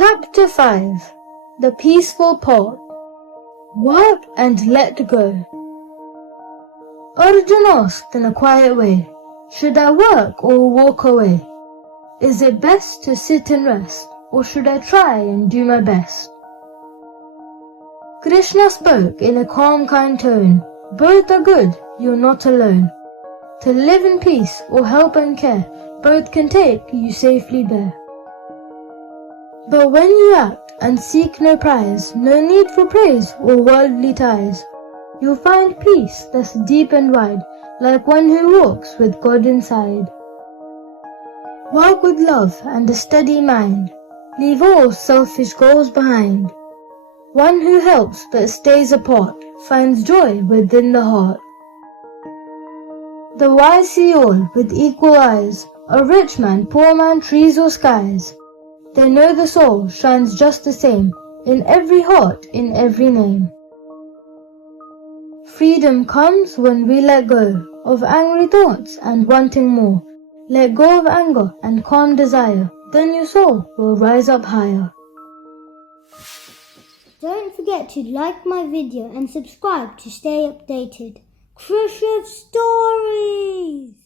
Chapter 5. The Peaceful Port. Work and let go. Arjun asked in a quiet way, should I work or walk away? Is it best to sit and rest, or should I try and do my best? Krishna spoke in a calm, kind tone, both are good, you're not alone. To live in peace or help and care, both can take you safely there. But when you act and seek no prize, no need for praise or worldly ties, you'll find peace that's deep and wide, like one who walks with God inside. Work with love and a steady mind, leave all selfish goals behind. One who helps but stays apart, finds joy within the heart. The wise see all with equal eyes, a rich man, poor man, trees or skies. They know the soul shines just the same, in every heart, in every name. Freedom comes when we let go of angry thoughts and wanting more. Let go of anger and calm desire, then your soul will rise up higher. Don't forget to like my video and subscribe to stay updated. Krishna Stories!